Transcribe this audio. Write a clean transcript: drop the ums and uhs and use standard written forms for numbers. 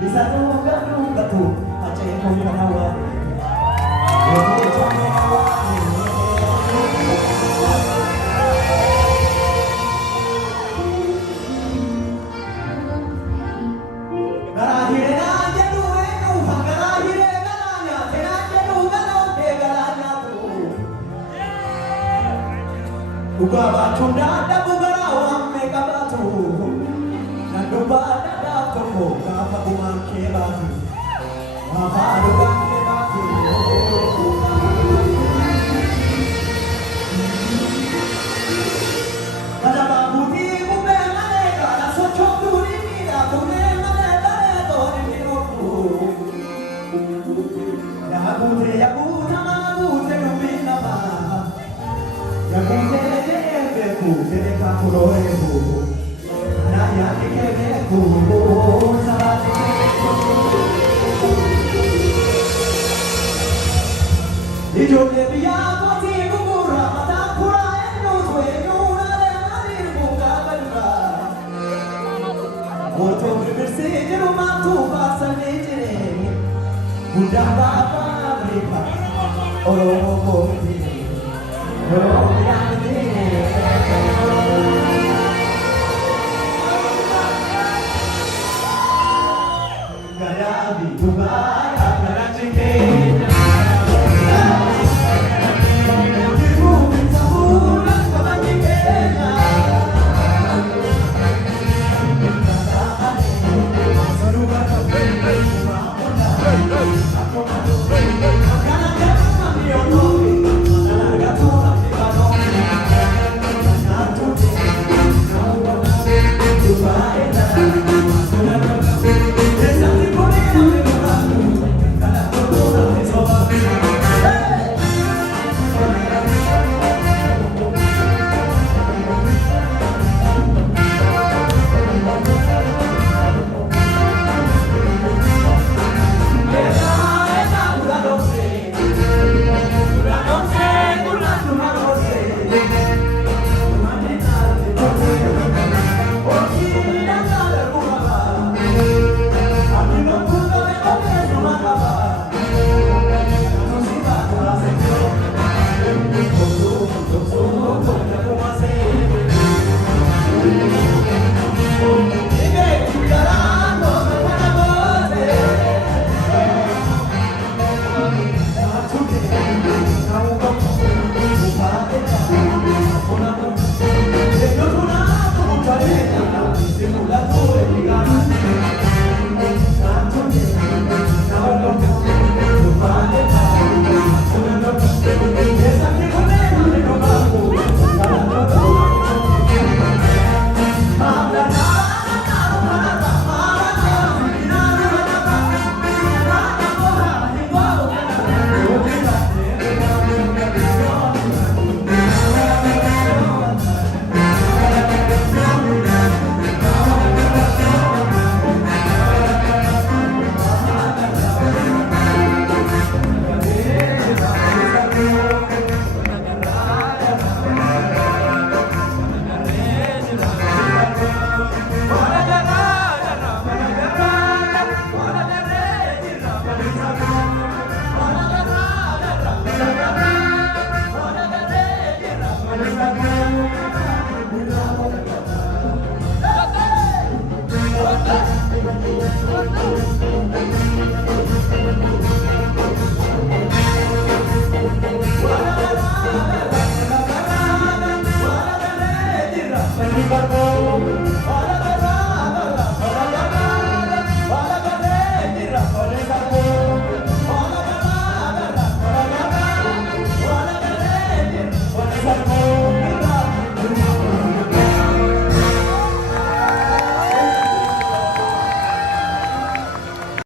Bisa nunggu batu aceh pun kawan buka batu dada buka rawang meka batu nandu dada toko apa buang ke batu apa buang ke batu kada babu di bumbe mane kada socho duri mira bumbe mane dare to ni roku ya buta ma buta lumina ba ya buta Tere ka puro eho, na ya ke ke ko sabate ke ko. Ijo le biya ko ti gura mata pura eno thwe no na le mari ko ka balra. Moto bir se jero ma tu ba sane jere. Buddha ba ba bre ba. Oro ko ti. Oro ya ni